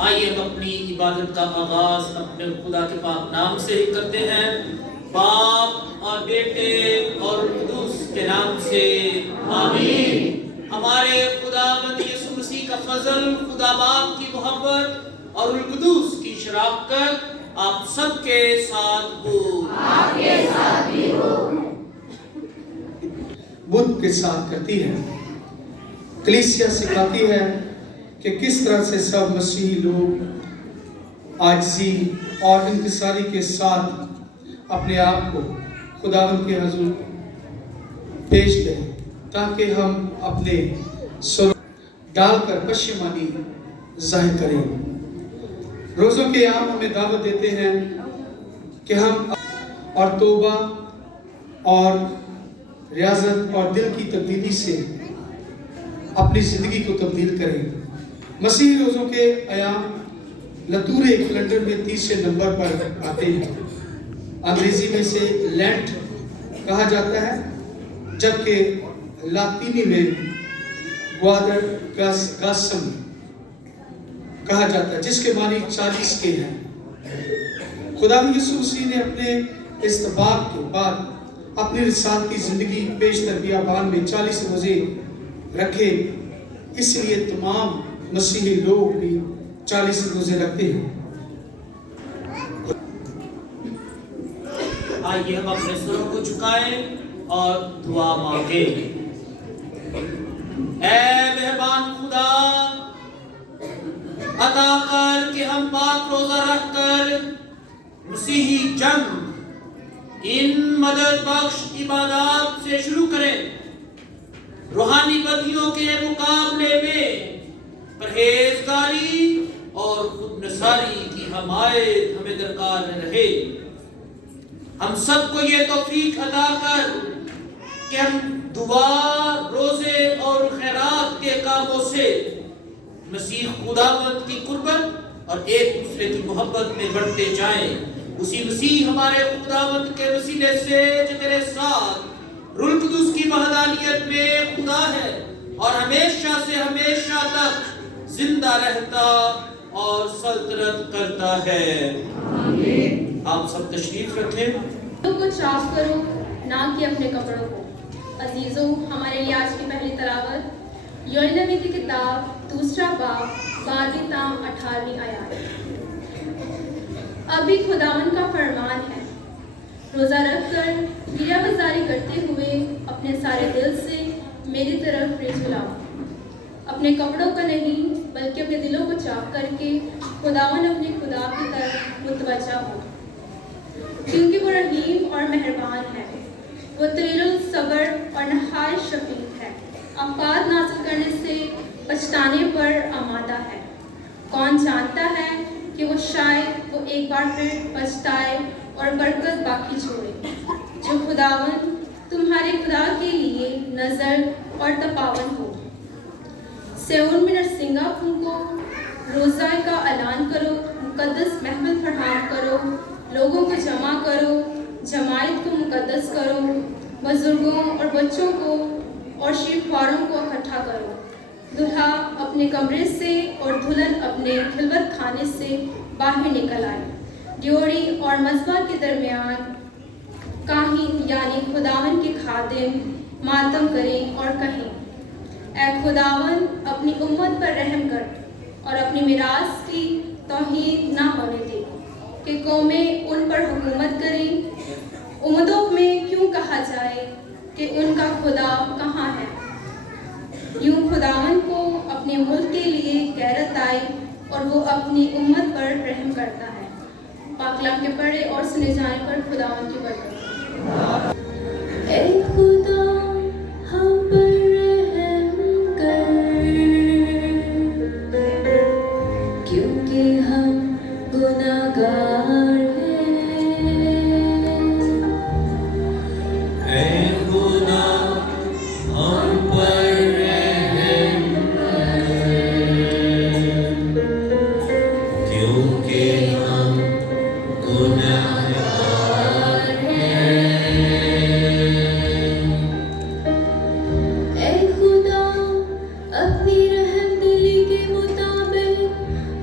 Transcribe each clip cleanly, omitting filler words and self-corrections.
آئیے ہم اپنی عبادت کا آغاز اپنے خدا کے پاک نام سے ہی کرتے ہیں، باپ اور بیٹے اور قدوس کے نام سے آمین۔ ہمارے خداوند یسوع مسیح کا فضل، خدا باپ کی محبت اور القدوس کی شراکت آپ سب کے ساتھ ہو۔ آپ کے ساتھ بھی ہو۔ بدھ کے ساتھ کرتی ہے، کلیسیا سکھاتی ہے کہ کس طرح سے سب مسیحی لوگ عاجزی اور انکساری کے ساتھ اپنے آپ کو خداوند کے حضور پیش کریں تاکہ ہم اپنے سر ڈال کر پشیمانی ظاہر کریں۔ روزوں کے ایام ہمیں دعوت دیتے ہیں کہ ہم اور توبہ اور ریاضت اور دل کی تبدیلی سے اپنی زندگی کو تبدیل کریں۔ مسیحی روزوں کے ایام لطورے کیلنڈر میں 30 نمبر پر آتے ہیں۔ انگریزی میں سے لینٹ کہا جاتا ہے، جبکہ لاطینی میں گوادر گاسم کہا جاتا ہے، جس کے معنی 40 کے ہیں۔ خدا یسوع مسیح نے اپنے استباق کے بعد اپنی رسالتی زندگی پیشتر بیابان میں 40 روزے رکھے، اس لیے تمام مسیحی لوگ بھی 40 روزے رکھتے ہیں۔ آئیے ہم اپنے سروں کو جھکائیں اور دعا مانگیں۔ اے مہربان خدا، عطا کر کہ ہم پاک روزہ رکھ کر مسیحی جنگ ان مدد بخش عبادات سے شروع کریں۔ روحانی بدیوں کے مقابلے میں پرہیزگاری اور خود نثاری کی حمایت ہمیں درکار رہے۔ ہم سب کو یہ توفیق عطا کر کہ ہم دعا، روزے اور خیرات کے کاموں سے مسیح خداوند کی قربت اور ایک دوسرے کی محبت میں بڑھتے جائیں۔ اسی مسیح ہمارے خداوند کے وسیلے سے جو تیرے ساتھ روح القدس کی وحدانیت میں خدا ہے اور ہمیشہ سے ہمیشہ تک زندہ رہتا اور سلطنت کرتا ہے۔ آمین۔ آپ سب تشریف رکھیں۔ کو صاف کرو، نہ کہ اپنے کپڑوں کو۔ عزیزو، ہمارے لیے آج کی پہلی تلاوت یوحنا نبی کی کتاب 2 باب 12 تا 18 آیات۔ ابھی خداوند کا فرمان ہے، روزہ رکھ کر ہیرا بازاری کرتے ہوئے اپنے سارے دل سے میری طرف رجوع لاؤ، اپنے کپڑوں کا نہیں بلکہ اپنے دلوں کو چاک کر کے خداوند اپنے خدا کی طرف متوجہ ہو، کیونکہ وہ رحیم اور مہربان ہے، وہ طویل الصبر اور نہایت شفیق ہے، آفات نازل کرنے سے پچھتانے پر آمادہ ہے۔ کون جانتا ہے کہ وہ شاید وہ ایک بار پھر پچھتائے اور برکت باقی چھوڑے۔ جو خداوند تمہارے خدا کے لیے نظر اور تپاون ہو۔ سیون میں نرسنگا پھونکو، روزہ کا اعلان کرو، مقدس محفل فراہم کرو، لوگوں کو جمع کرو، جماعت کو مقدس کرو، بزرگوں اور بچوں کو اور شیفواروں کو اکٹھا کرو۔ دلہا اپنے کمرے سے اور دلہن اپنے خلوت خانے سے باہر نکل آئے۔ ڈیوڑی اور مذبح کے درمیان کاہن یعنی خداوند کے خادم ماتم کریں اور کہیں، اے خداوند اپنی امت پر رحم کر اور اپنی میراث کی توہین نہ ہونے دے کہ قومیں ان پر حکومت کریں۔ امتوں میں کیوں کہا جائے کہ ان کا خدا کہاں ہے؟ یوں خداوند کو اپنے ملک کے لیے غیرت آئی اور وہ اپنی امت پر رحم کرتا ہے۔ پاک کلام کے پڑھے اور سنے جانے پر خداوند کی برکت۔ اے خدا ہم پر رحم کر، کیونکہ ہم گناہگار ہیں۔ اے خدا ہم پر رحم کر، کیونکہ ہم گناہگار ہیں۔ اے خدا اپنی رحم دلی کے مطابق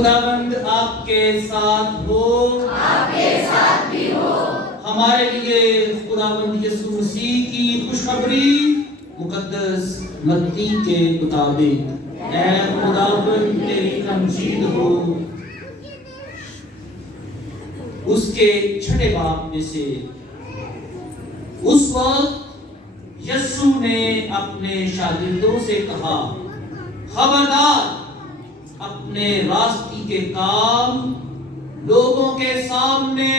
خداوند آپ کے ساتھ ہو، آپ کے ساتھ بھی ہو۔ ہمارے لیے خداوند یسوع مسیح کی خوشخبری مقدس متی کے مطابق۔ اے خداوند تیری تمجید ہو۔ اس کے چھٹے باب میں سے اس وقت یسوع نے اپنے شاگردوں سے کہا، خبردار، اپنے راستی کے کام لوگوں کے سامنے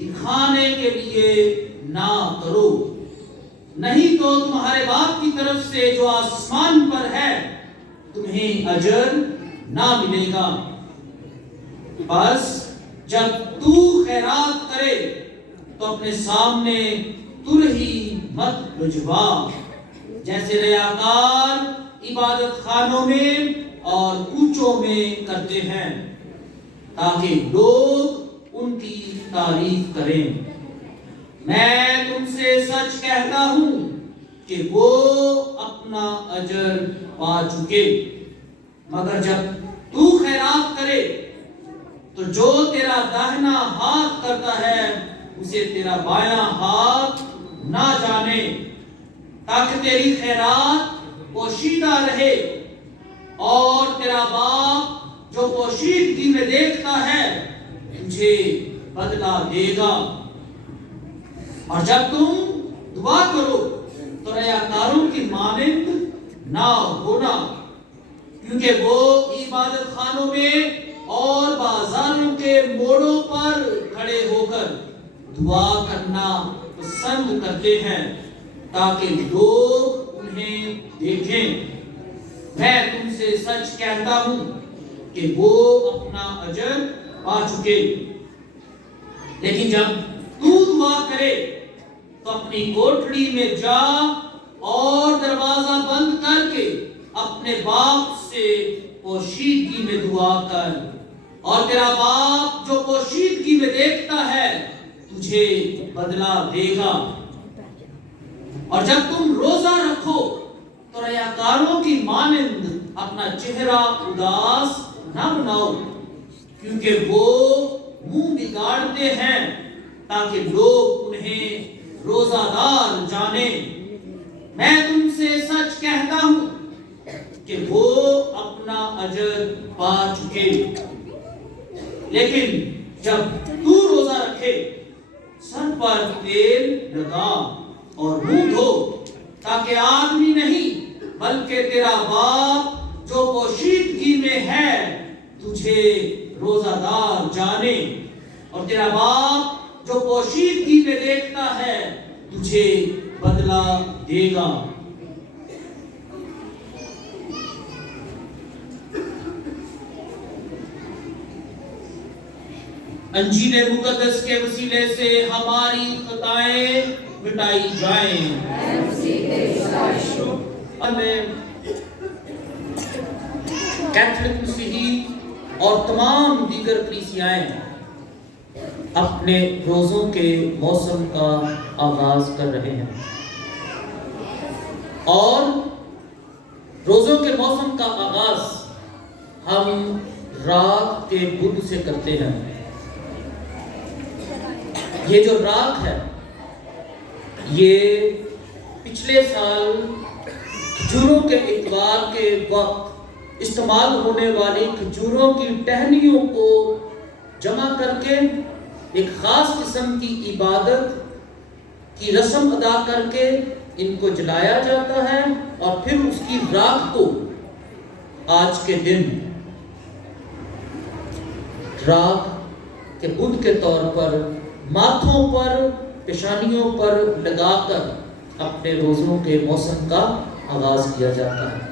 دکھانے کے لیے نہ کرو، نہیں تو تمہارے باپ کی طرف سے جو آسمان پر ہے تمہیں اجر نہ ملے گا۔ بس جب تو خیرات کرے تو اپنے سامنے ترہی مت بجھوا، جیسے ریاکار عبادت خانوں میں اور کوچوں میں کرتے ہیں، تاکہ لوگ ان کی تعریف کریں۔ میں تم سے سچ کہتا ہوں کہ وہ اپنا اجر پا چکے۔ مگر جب تو خیرات کرے تو جو تیرا داہنا ہاتھ کرتا ہے اسے تیرا بایاں ہاتھ نہ جانے، تاکہ تیری خیرات پوشیدہ رہے، اور تیرا باپ جو پوشیدگی میں دیکھتا ہے تجھے بدلہ دے گا۔ اور جب تم دعا کرو تو ریاکاروں کی مانند نہ ہونا، کیونکہ وہ عبادت خانوں میں اور بازاروں کے موڑوں پر کھڑے ہو کر دعا کرنا پسند کرتے ہیں تاکہ لوگ انہیں دیکھیں۔ میں تم سے سچ کہتا ہوں کہ وہ اپنا اجر پا چکے۔ لیکن جب تو دعا کرے تو اپنی کوٹھڑی میں جا اور دروازہ بند کر کے اپنے باپ سے پوشیدگی میں دعا کر، اور تیرا باپ جو پوشیدگی میں دیکھتا ہے تجھے بدلہ دے گا۔ اور جب تم روزہ رکھو تو ریاکاروں کی مانند اپنا چہرہ اداس نہ بناؤ، کیونکہ وہ منہ بگاڑتے ہیں تاکہ لوگ انہیں روزہ دار جانیں۔ میں تم سے سچ کہتا ہوں کہ وہ اپنا اجر پا چکے۔ لیکن جب تو روزہ رکھے سر پر تیل لگا اور منہ دھو، تاکہ آدمی نہیں بلکہ تیرا باپ جو پوشیدگی میں ہے تجھے روزہ دار جانے، اور تیرا باپ جو پوشیدگی میں دیکھتا ہے تجھے بدلہ دے گا۔ انجیل مقدس کے وسیلے سے ہماری خطائیں مٹائی جائیں۔ میں کیتھولک مسیحی اور تمام دیگر کلیسیائیں اپنے روزوں کے موسم کا آغاز کر رہے ہیں، اور روزوں کے موسم کا آغاز ہم رات کے بدھ سے کرتے ہیں۔ یہ جو رات ہے یہ پچھلے سال کھجوروں کے اتوار کے وقت استعمال ہونے والی کھجوروں کی ٹہنیوں کو جمع کر کے ایک خاص قسم کی عبادت کی رسم ادا کر کے ان کو جلایا جاتا ہے، اور پھر اس کی راکھ کو آج کے دن راکھ کے بدھ کے طور پر ماتھوں پر پیشانیوں پر لگا کر اپنے روزوں کے موسم کا آغاز کیا جاتا ہے۔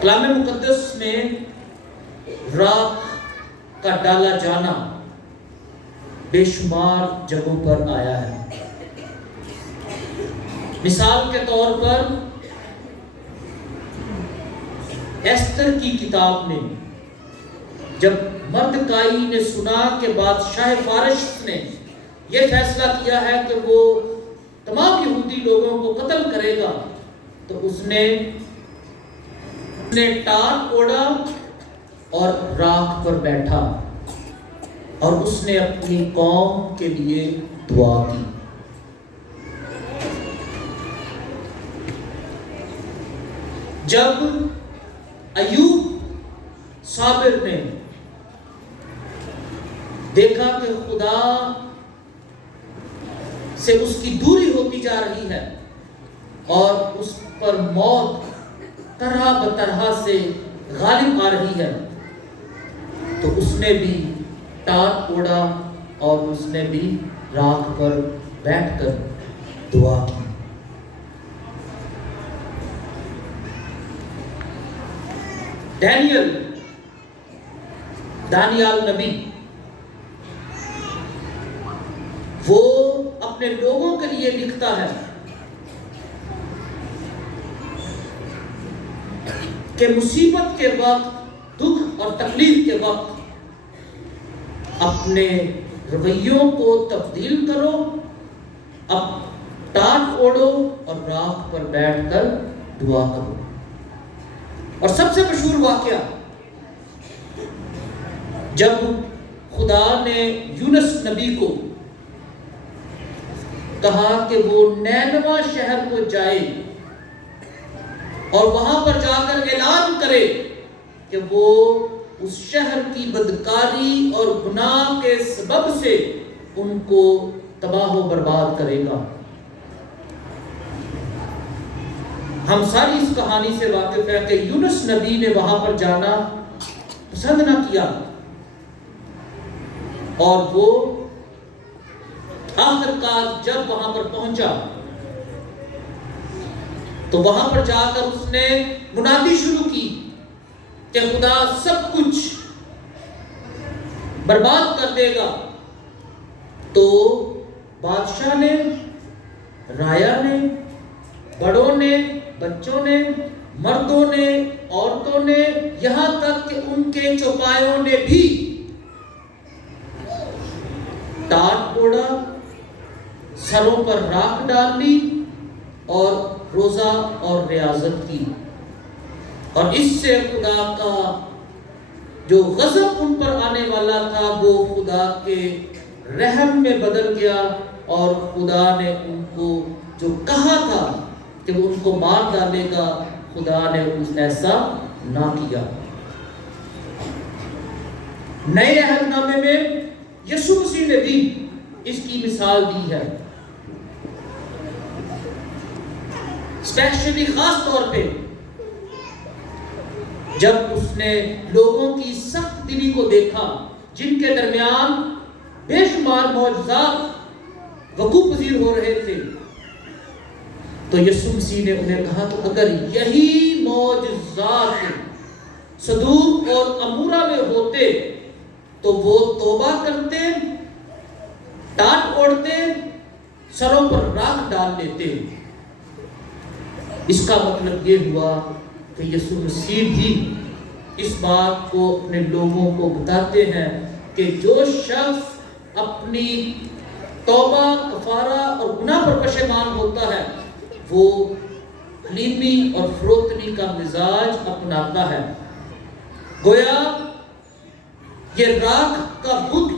کلام مقدس میں راکھ کا ڈالا جانا بے شمار جگہوں پر آیا ہے۔ مثال کے طور پر ایستر کی کتاب میں جب مردکائی نے سنا کہ بادشاہ فارس نے یہ فیصلہ کیا ہے کہ وہ تمام یہودی لوگوں کو قتل کرے گا، تو اس نے اس نے ٹاٹ اوڑا اور راکھ پر بیٹھا اور اس نے اپنی قوم کے لیے دعا کی۔ جب ایوب صابر نے دیکھا کہ خدا سے اس کی دوری ہوتی جا رہی ہے اور اس پر موت طرح بطرح سے غالب آ رہی ہے، تو اس نے بھی ٹاٹ اوڑا اور اس نے بھی راکھ پر بیٹھ کر دعا کی۔ دانیال نبی وہ اپنے لوگوں کے لیے لکھتا ہے کہ مصیبت کے وقت، دکھ اور تکلیف کے وقت اپنے رویوں کو تبدیل کرو، اب ٹاٹ اوڑو اور راکھ پر بیٹھ کر دعا کرو۔ اور سب سے مشہور واقعہ جب خدا نے یونس نبی کو کہا کہ وہ نینوا شہر کو جائے اور وہاں پر جا کر اعلان کرے کہ وہ اس شہر کی بدکاری اور گناہ کے سبب سے ان کو تباہ و برباد کرے گا۔ ہم ساری اس کہانی سے واقف ہیں کہ یونس نبی نے وہاں پر جانا پسند نہ کیا اور وہ آخر کار جب وہاں پر پہنچا تو وہاں پر جا کر اس نے منادی شروع کی کہ خدا سب کچھ برباد کر دے گا۔ تو بادشاہ نے، رایا نے، بڑوں نے، بچوں نے، مردوں نے، عورتوں نے، یہاں تک کہ ان کے چوپایوں نے بھی ٹاٹ اوڑا، سروں پر راکھ ڈال لی اور روزہ اور ریاضت کی، اور اس سے خدا کا جو غضب ان پر آنے والا تھا وہ خدا کے رحم میں بدل گیا، اور خدا نے ان کو جو کہا تھا کہ وہ ان کو مار ڈالے گا، خدا نے ایسا نہ کیا۔ نئے عہد نامے میں یسوع مسیح نے بھی اس کی مثال دی ہے، اسپیشلی خاص طور پہ جب اس نے لوگوں کی سخت دلی کو دیکھا جن کے درمیان بے شمار معجزات وقوع پذیر ہو رہے تھے، تو یسوع مسیح نے انہیں کہا کہ اگر یہی معجزات صدوق اور عمورہ میں ہوتے تو وہ توبہ کرتے، ٹاٹ اوڑتے، سروں پر راکھ ڈال لیتے۔ اس کا مطلب یہ ہوا کہ یسوع مسیح بھی اس بات کو اپنے لوگوں کو بتاتے ہیں کہ جو شخص اپنی توبہ، کفارہ اور گناہ پر پشیمان ہوتا ہے وہ حلیمی اور فروتنی کا مزاج اپناتا ہے۔ گویا یہ راکھ کا بت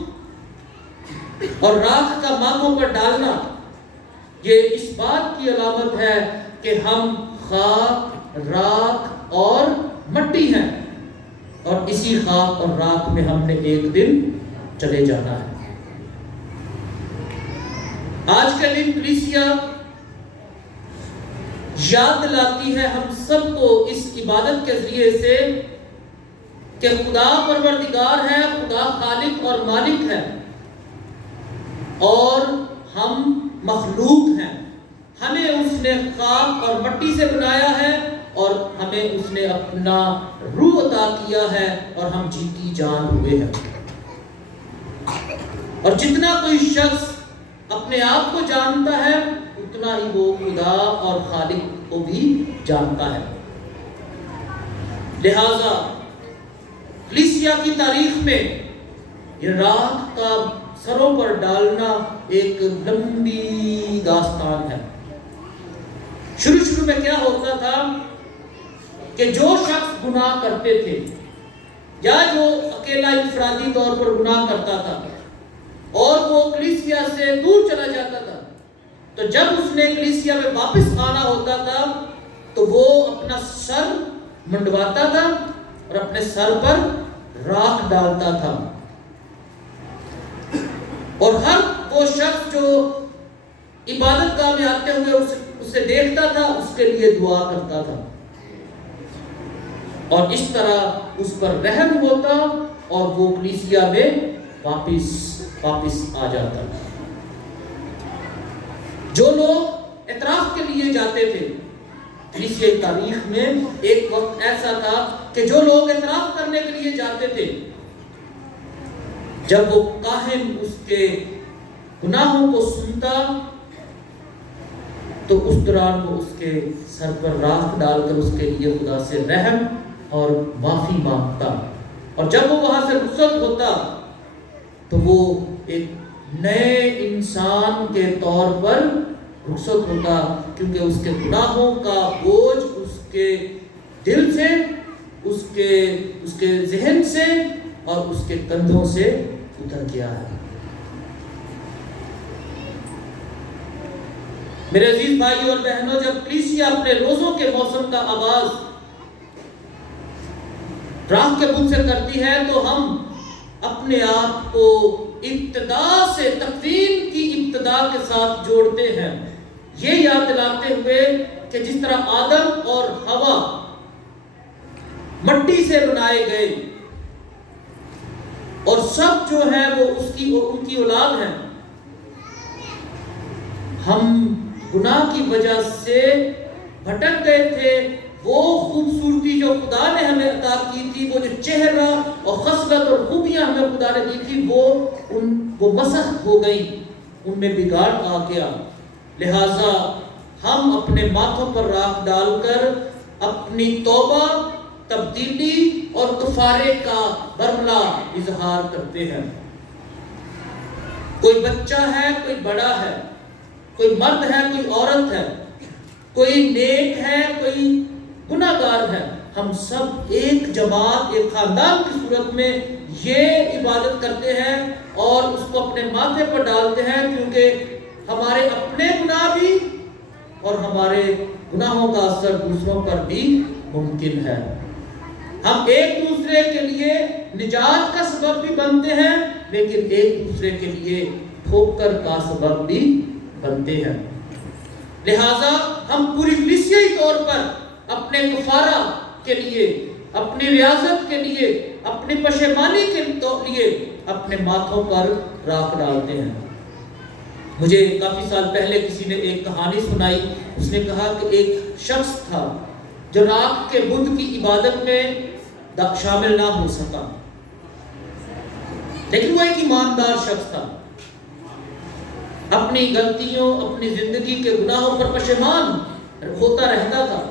اور راکھ کا ماتھوں پر ڈالنا یہ اس بات کی علامت ہے کہ ہم خاک، راکھ اور مٹی ہیں، اور اسی خاک اور راکھ میں ہم نے ایک دن چلے جانا ہے۔ آج کے دن کلیسیا یاد دلاتی ہے ہم سب کو اس عبادت کے ذریعے سے کہ خدا پروردگار ہے، خدا خالق اور مالک ہے، اور ہم مخلوق ہیں۔ ہمیں اس نے خاک اور مٹی سے بنایا ہے، اور ہمیں اس نے اپنا روح عطا کیا ہے، اور ہم جیتی جان ہوئے ہیں۔ اور جتنا کوئی شخص اپنے آپ کو جانتا ہے اتنا ہی وہ خدا اور خالق کو بھی جانتا ہے۔ لہذا کلیسیا کی تاریخ میں یہ راکھ کا سروں پر ڈالنا ایک لمبی داستان ہے۔ شروع میں کیا ہوتا تھا کہ جو شخص گناہ کرتے تھے یا جو اکیلا انفرادی طور پر گناہ کرتا تھا اور وہ کلیسیا سے دور چلا جاتا تھا، تو جب اس نے کلیسیا میں واپس آنا ہوتا تھا تو وہ اپنا سر منڈواتا تھا اور اپنے سر پر راکھ ڈالتا تھا، اور ہر وہ شخص جو عبادت گاہ میں آتے ہوئے اسے دیکھتا تھا اس کے لیے دعا کرتا تھا، اور اس طرح اس پر رحم ہوتا اور وہ کلیسیا میں واپس آ جاتا۔ جو لوگ اعتراف کے لیے جاتے تھے، کلیسیائی تاریخ میں ایک وقت ایسا تھا کہ جو لوگ اعتراف کرنے کے لیے جاتے تھے، جب وہ کاہن اس کے گناہوں کو سنتا تو اس دوران وہ اس کے سر پر راکھ ڈال کر اس کے لیے خدا سے رحم اور معافی مانگتا، اور جب وہ وہاں سے رخصت ہوتا تو وہ ایک نئے انسان کے طور پر رخصت ہوتا، کیونکہ اس کے گناہوں کا بوجھ اس کے دل سے، اس کے ذہن سے اور اس کے کندھوں سے اتر گیا ہے۔ میرے عزیز بھائیوں اور بہنوں، جب کلیسیا اپنے روزوں کے موسم کا آغاز راہ کے بدھ سے کرتی ہے تو ہم اپنے آپ کو ابتدا سے تکوین کی ابتدا کے ساتھ جوڑتے ہیں، یہ یاد دلاتے ہوئے کہ جس طرح آدم اور حوا مٹی سے بنائے گئے اور سب جو ہے وہ ان کی اولاد ہیں، ہم گناہ کی وجہ سے بھٹک گئے تھے، وہ خوبصورتی جو خدا نے ہمیں عطا کی تھی، وہ جو چہرہ اور خصلت اور خوبیاں ہمیں خدا نے دی تھی، وہ مسخ ہو گئی، ان میں بگاڑ آ گیا۔ لہٰذا ہم اپنے ماتھوں پر راکھ ڈال کر اپنی توبہ، تبدیلی اور کفارے کا برملا اظہار کرتے ہیں۔ کوئی بچہ ہے، کوئی بڑا ہے، کوئی مرد ہے، کوئی عورت ہے، کوئی نیک ہے، کوئی گناہگار ہے، ہم سب ایک جماعت، ایک خاندان کی صورت میں یہ عبادت کرتے ہیں اور اس کو اپنے ماتھے پر ڈالتے ہیں، کیونکہ ہمارے اپنے گناہ بھی اور ہمارے گناہوں کا اثر دوسروں پر بھی ممکن ہے۔ ہم ایک دوسرے کے لیے نجات کا سبب بھی بنتے ہیں، لیکن ایک دوسرے کے لیے ٹھوکر کا سبب بھی بنتے ہیں۔ لہٰذا ہم پوری کلیسیائی طور پر اپنے کفارہ کے لیے، اپنی ریاضت کے لیے، اپنی پشیمانی کے لیے اپنے ماتھوں پر راکھ ڈالتے ہیں۔ مجھے کافی سال پہلے کسی نے ایک کہانی سنائی، اس نے کہا کہ ایک شخص تھا جو راکھ کے بدھ کی عبادت میں شامل نہ ہو سکا، لیکن وہ ایک ایماندار شخص تھا، اپنی غلطیوں، اپنی زندگی کے گناہوں پر پشیمان ہوتا رہتا تھا،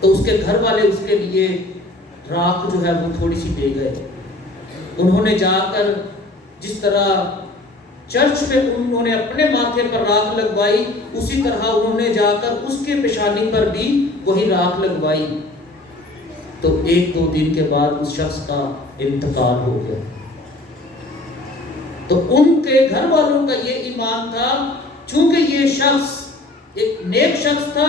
تو اس کے گھر والے اس کے لیے راکھ جو ہے وہ تھوڑی سی دے گئے۔ انہوں نے جا کر جس طرح چرچ میں انہوں نے اپنے ماتھے پر راکھ لگوائی، اسی طرح انہوں نے جا کر اس کے پیشانی پر بھی وہی راکھ لگوائی، تو 1-2 دن کے بعد اس شخص کا انتقال ہو گیا۔ تو ان کے گھر والوں کا یہ ایمان تھا، چونکہ یہ شخص ایک نیک شخص تھا،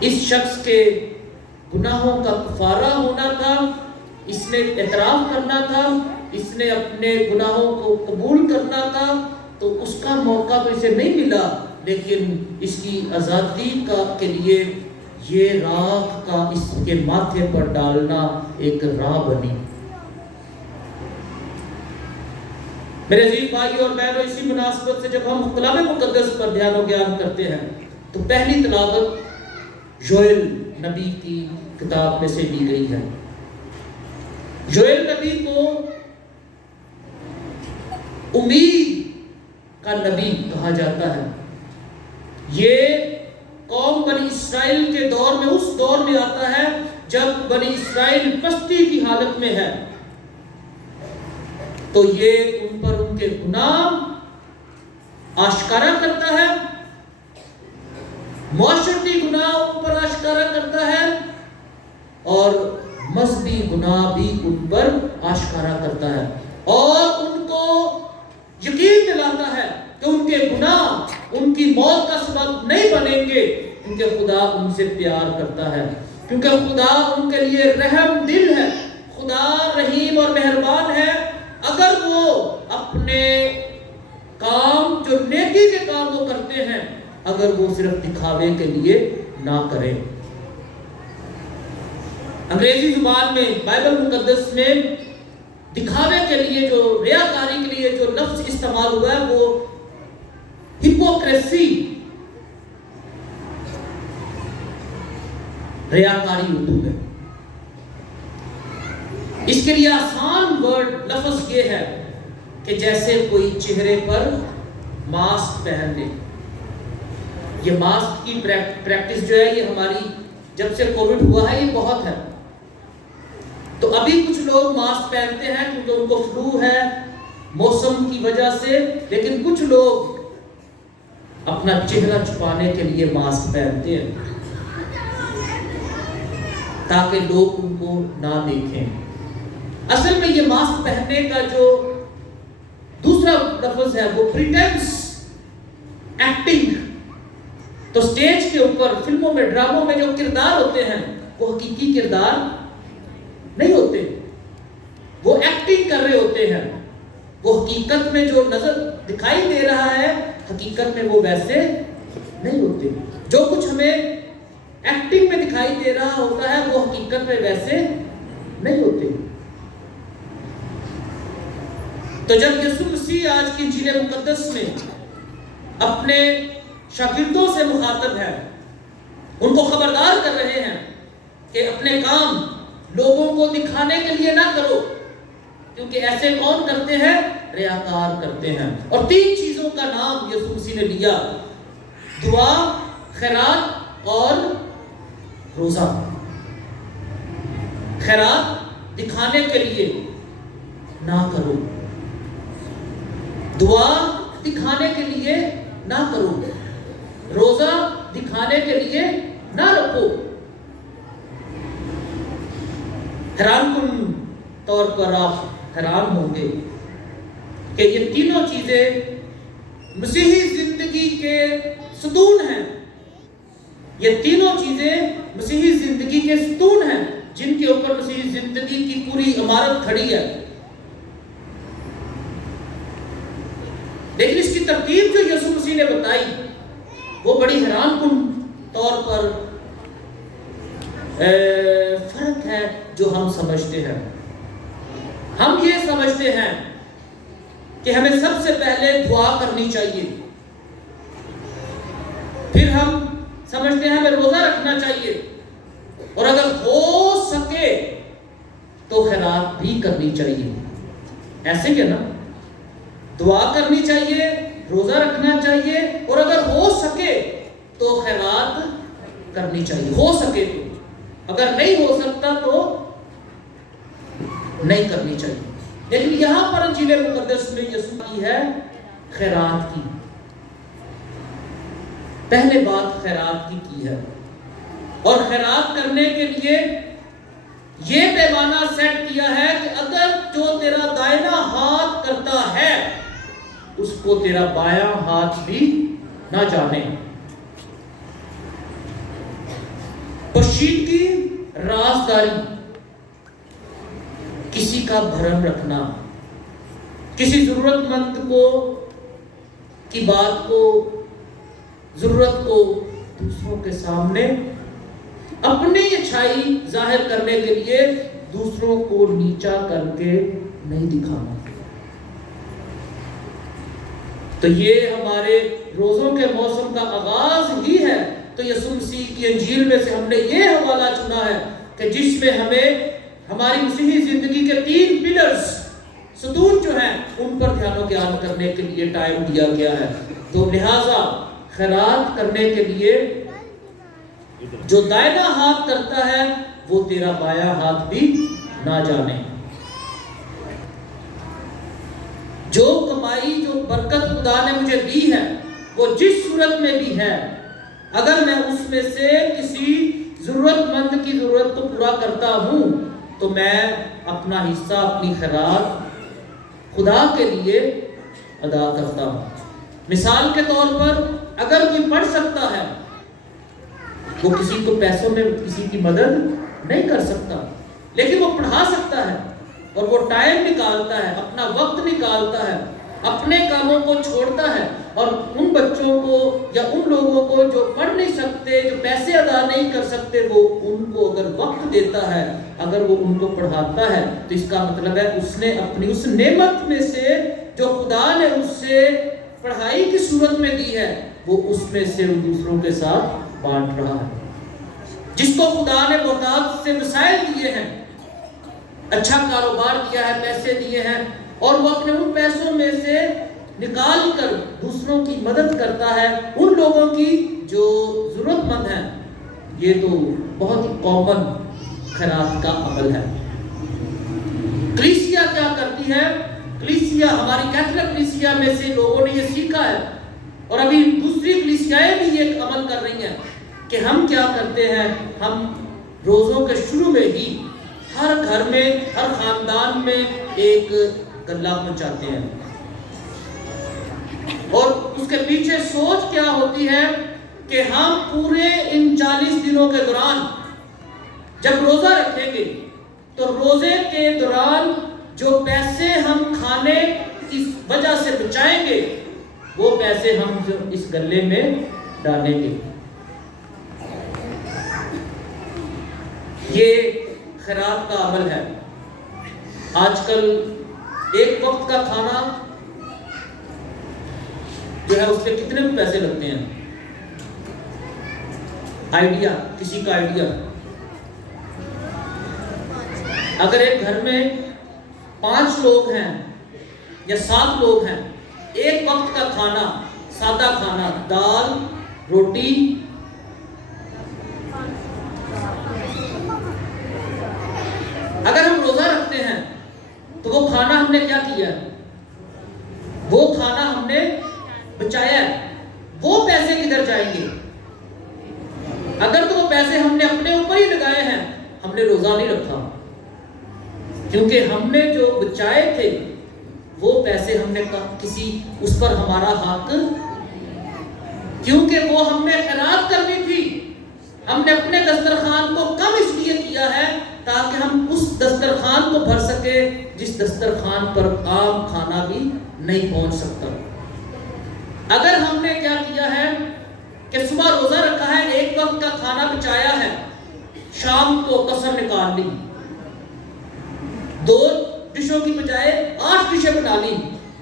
اس شخص کے گناہوں کا کفارہ ہونا تھا، اس نے اعتراف کرنا تھا، اس نے اپنے گناہوں کو قبول کرنا تھا، تو اس کا موقع تو اسے نہیں ملا، لیکن اس کی آزادی کے لیے یہ راکھ کا اس کے ماتھے پر ڈالنا ایک راہ بنی۔ میرے عزیز بھائیوں اور بہنوں، اسی مناسبت سے جب ہم کلام مقدس پر دھیان و گیان کرتے ہیں تو پہلی تلاوت یوئیل نبی کی کتاب میں سے لی گئی ہے۔ یوئیل نبی کو امید کا نبی کہا جاتا ہے۔ یہ قوم بنی اسرائیل کے دور میں، اس دور میں آتا ہے جب بنی اسرائیل پستی کی حالت میں ہے، تو یہ ان پر ان کے گناہ آشکارا کرتا ہے، معاشرتی معاشرتی گناہ ان پر آشکارا کرتا ہے اور مذہبی گناہ بھی ان پر آشکارا کرتا ہے، اور ان کو یقین دلاتا ہے کہ ان کے گناہ ان کی موت کا سبب نہیں بنیں گے، کیونکہ خدا ان سے پیار کرتا ہے، کیونکہ خدا ان کے لیے رحم دل ہے، خدا رحیم اور مہربان ہے۔ اگر وہ اپنے کام جو نیکی کے کام وہ کرتے ہیں، اگر وہ صرف دکھاوے کے لیے نہ کریں۔ انگریزی زبان میں بائبل مقدس میں دکھاوے کے لیے جو ریاکاری کے لیے جو لفظ استعمال ہوا ہے وہ ہپوکریسی، ریاکاری اردو میں۔ اس کے لیے آسان ورڈ لفظ یہ ہے کہ جیسے کوئی چہرے پر ماسک پہن لے۔ یہ ماسک کی پریکٹس جو ہے یہ ہماری جب سے کووڈ ہوا ہے یہ بہت ہے، تو ابھی کچھ لوگ ماسک پہنتے ہیں کیونکہ ان کو فلو ہے موسم کی وجہ سے، لیکن کچھ لوگ اپنا چہرہ چھپانے کے لیے ماسک پہنتے ہیں تاکہ لوگ ان کو نہ دیکھیں۔ اصل میں یہ ماسک پہننے کا جو دوسرا لفظ ہے وہ پریٹینس، ایکٹنگ۔ تو سٹیج کے اوپر فلموں میں ڈراموں میں جو کردار ہوتے ہیں وہ حقیقی کردار نہیں ہوتے، وہ ایکٹنگ کر رہے ہوتے ہیں، وہ حقیقت میں جو نظر دکھائی دے رہا ہے حقیقت میں وہ ویسے نہیں ہوتے، جو کچھ ہمیں ایکٹنگ میں دکھائی دے رہا ہوتا ہے وہ حقیقت میں ویسے نہیں ہوتے۔ تو جب یسوع مسیح آج کی انجیل مقدس میں اپنے شاگردوں سے مخاطب ہے، ان کو خبردار کر رہے ہیں کہ اپنے کام لوگوں کو دکھانے کے لیے نہ کرو، کیونکہ ایسے کون کرتے ہیں؟ ریاکار کرتے ہیں۔ اور 3 چیزوں کا نام یسوع مسیح نے لیا: دعا، خیرات اور روزہ۔ خیرات دکھانے کے لیے نہ کرو، دعا دکھانے کے لیے نہ کرو، روزہ دکھانے کے لیے نہ رکھو۔ حیران کن طور پر آپ حیران ہوں گے کہ یہ تینوں چیزیں مسیحی زندگی کے ستون ہیں۔ یہ تینوں چیزیں مسیحی زندگی کے ستون ہیں جن کے اوپر مسیحی زندگی کی پوری عمارت کھڑی ہے۔ لیکن اس کی ترتیب جو یسوع مسیح نے بتائی وہ بڑی حیران کن طور پر فرق ہے جو ہم سمجھتے ہیں۔ ہم یہ سمجھتے ہیں کہ ہمیں سب سے پہلے دعا کرنی چاہیے، پھر ہم سمجھتے ہیں ہمیں روزہ رکھنا چاہیے، اور اگر ہو سکے تو خیرات بھی کرنی چاہیے۔ ایسے کیا نا؟ دعا کرنی چاہیے، روزہ رکھنا چاہیے، اور اگر ہو سکے تو خیرات کرنی چاہیے۔ ہو سکے تو، اگر نہیں ہو سکتا تو نہیں کرنی چاہیے۔ لیکن یہاں پر انجیل مقدس میں یسوع کی ہے خیرات کی، پہلے بات خیرات کی ہے، اور خیرات کرنے کے لیے یہ پیمانہ سیٹ کیا ہے کہ اگر جو تیرا دائنا ہاتھ کرتا ہے اس کو تیرا بایاں ہاتھ بھی نہ جانے۔ پوشیدگی، رازداری، کسی کا بھرم رکھنا، کسی ضرورت مند کو کی بات کو، ضرورت کو دوسروں کے سامنے اپنی اچھائی ظاہر کرنے کے لیے دوسروں کو نیچا کر کے نہیں دکھانا۔ تو یہ ہمارے روزوں کے موسم کا آغاز ہی ہے۔ تو یسوع مسیح کی انجیل میں سے ہم نے یہ حوالہ چنا ہے کہ جس میں ہمیں ہماری مسیحی زندگی کے 3 پلرز، ستون جو ہیں، ان پر دھیان و گیان کرنے کے لیے ٹائم دیا گیا ہے۔ تو لہٰذا خیرات کرنے کے لیے جو دائنا ہاتھ کرتا ہے وہ تیرا بایاں ہاتھ بھی نہ جانے۔ جو کمائی، جو برکت خدا نے مجھے دی ہے وہ جس صورت میں بھی ہے، اگر میں اس میں سے کسی ضرورت مند کی ضرورت کو پورا کرتا ہوں تو میں اپنا حصہ، اپنی خیرات خدا کے لیے ادا کرتا ہوں۔ مثال کے طور پر اگر کوئی پڑھ سکتا ہے، وہ کسی کو پیسوں میں کسی کی مدد نہیں کر سکتا، لیکن وہ پڑھا سکتا ہے اور وہ ٹائم نکالتا ہے، اپنا وقت نکالتا ہے، اپنے کاموں کو چھوڑتا ہے اور ان بچوں کو یا ان لوگوں کو جو پڑھ نہیں سکتے، جو پیسے ادا نہیں کر سکتے، وہ ان کو اگر وقت دیتا ہے، اگر وہ ان کو پڑھاتا ہے، تو اس کا مطلب ہے اس نے اپنی اس نعمت میں سے جو خدا نے اس سے پڑھائی کی صورت میں دی ہے، وہ اس میں سے دوسروں کے ساتھ بانٹ رہا ہے۔ جس کو خدا نے بہتات سے وسائل دیے ہیں، اچھا کاروبار دیا ہے، پیسے دیے ہیں، اور وہ اپنے ان پیسوں میں سے نکال کر دوسروں کی مدد کرتا ہے، ان لوگوں کی جو ضرورت مند ہیں، یہ تو بہت ہی کامن خیرات کا عمل ہے۔ کلیسیا کیا کرتی ہے؟ کلیسیا، ہماری کیتھولک کلیسیا میں سے لوگوں نے یہ سیکھا ہے، اور ابھی دوسری کلیسیائیں بھی یہ عمل کر رہی ہیں کہ ہم کیا کرتے ہیں، ہم روزوں کے شروع میں ہی ہر گھر میں، ہر خاندان میں ایک گلہ پہنچاتے ہیں، اور اس کے پیچھے سوچ کیا ہوتی ہے کہ ہم پورے ان 40 دنوں کے دوران جب روزہ رکھیں گے تو روزے کے دوران جو پیسے ہم کھانے کی وجہ سے بچائیں گے، وہ پیسے ہم اس گلے میں ڈالیں گے۔ یہ خیرات کا عمل ہے۔ آج کل ایک وقت کا کھانا جو ہے اس پہ کتنے پیسے لگتے ہیں؟ آئیڈیا، کسی کا آئیڈیا؟ اگر ایک گھر میں 5 لوگ ہیں یا 7 لوگ ہیں، ایک وقت کا کھانا، سادہ کھانا، دال، روٹی، اگر ہم روزہ رکھتے ہیں تو وہ کھانا ہم نے کیا کیا ہے؟ وہ کھانا ہم نے بچایا ہے۔ وہ پیسے کدھر جائیں گے؟ اگر تو وہ پیسے ہم نے اپنے اوپر ہی لگائے ہیں، ہم نے روزہ نہیں رکھا، کیونکہ ہم نے جو بچائے تھے وہ پیسے ہم نے کسی اس پر ہمارا حق، کیونکہ وہ ہم نے خیرات کرنی تھی، ہم نے اپنے دسترخوان کو کم اس لیے کیا ہے تاکہ ہم اس دسترخوان کو بھر سکے جس دسترخوان پر عام کھانا بھی نہیں پہنچ سکتا۔ اگر ہم نے کیا کیا ہے کہ صبح روزہ رکھا ہے، ایک وقت کا کھانا بچایا ہے، شام کو قسم نکال لی، 2 ڈشوں کی بجائے 8 ڈشیں بنا لی،